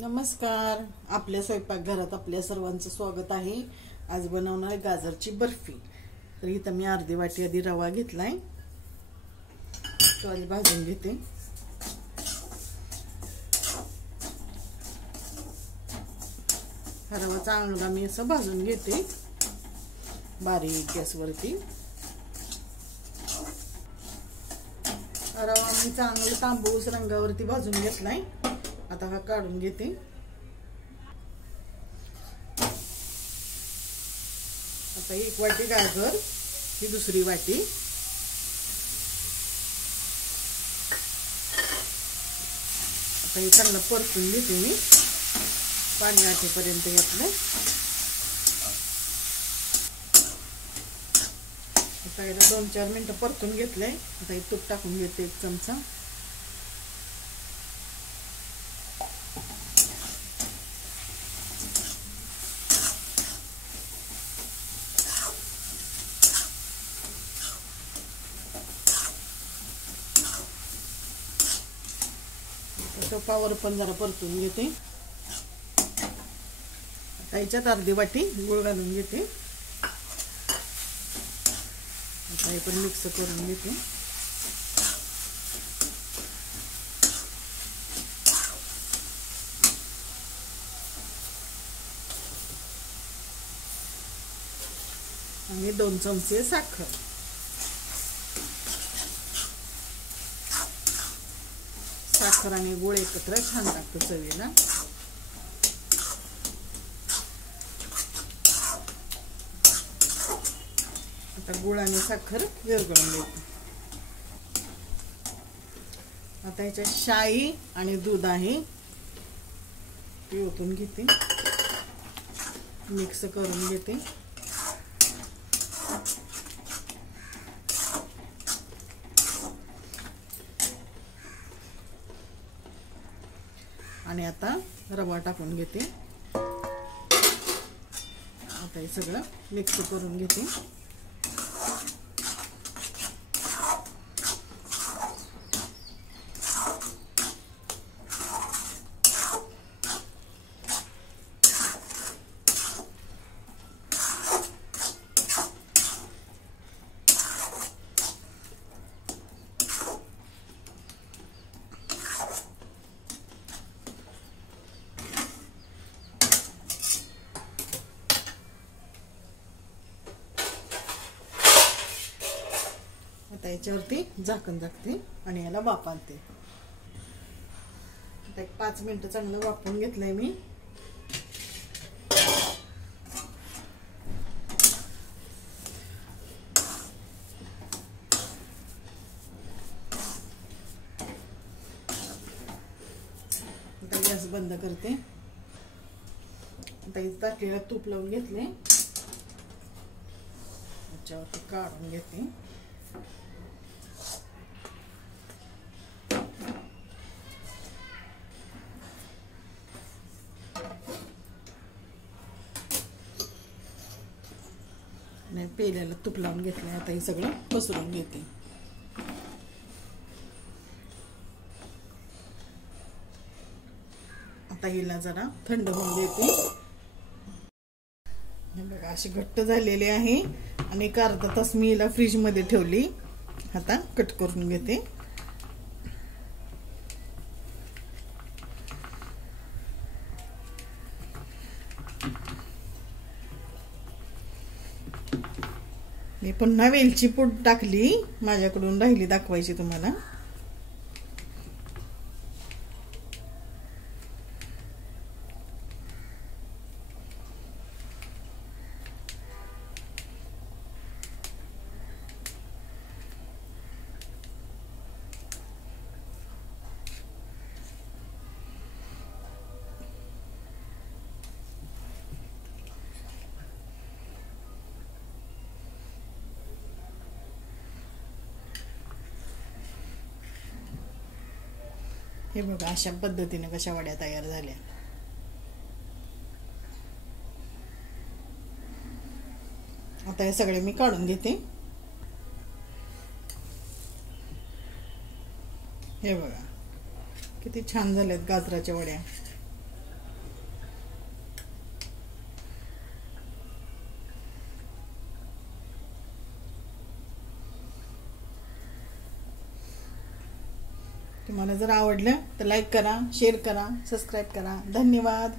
नमस्कार. आपल्या स्वयंपाकघरात आपल्या सर्वांचं स्वागत आहे. आज बनवणार आहे गाजरची बर्फी. तर इथं मी अर्धी वाटी आधी रवा घेतलाय, तो आधी भाजून घेते. हा रवा चांगला मी असं भाजून घेते बारीक गॅसवरती. रवा मी चांगला तांबूस रंगावरती भाजून घेतलाय. आता हा काढून घेते. आता एक वाटी गाजर, ही दुसरी वाटी. आता हे चांगलं परतून घेते मी पाणी आटेपर्यंत घेतलं. आता याला 2-4 मिनिटं परतून घेतलंय. आता हे तूप टाकून घेते 1 चमचा. तुपावर पण जरा परतून घेते. आता याच्यात अर्धी वाटी गूळ घालून घेते. आता हे पण मिक्स करून घेते. आणि 2 चमचे साखर. साखर आणि गूळ एकत्र छान लागतं चवीला. आता गूळ आणि साखर विरघळून घेते. आता याच्यात शाई आणि दूध आहे, ते ओतून घेते. मिक्स करून घेते. आणि आता रवा टाकून घेते. आता हे सगळं मिक्स करून घेते. आता याच्यावरती झाकण टाकते आणि याला वाफ आणते. आता 5 मिनिटं चांगलं वाफवून घेतलंय मी. आता गॅस बंद करते. आता इथं टाकलेलं तूप लावून घेतले, याच्यावरती काढून घेते. पेल्याला तूप लावून घेतलं. आता हे सगळं पसरून घेते. आता हिला जरा थंड होऊन देते. हे बघा अशी घट्ट झालेली आहे आणि एक अर्धा तास मी हिला फ्रीज मध्ये ठेवली. आता कट करून घेते. मी पुन्हा वेलची पूड टाकली, माझ्याकडून राहिली दाखवायची तुम्हाला. हे बघा अशा पद्धतीने कशा वड्या तयार झाल्या. आता हे सगळे मी काढून घेते. हे बघा किती छान झालेत गाजराच्या वड्या. तुम्हाला जर आवडलं तर लाईक करा, शेअर करा, सबस्क्राईब करा. धन्यवाद.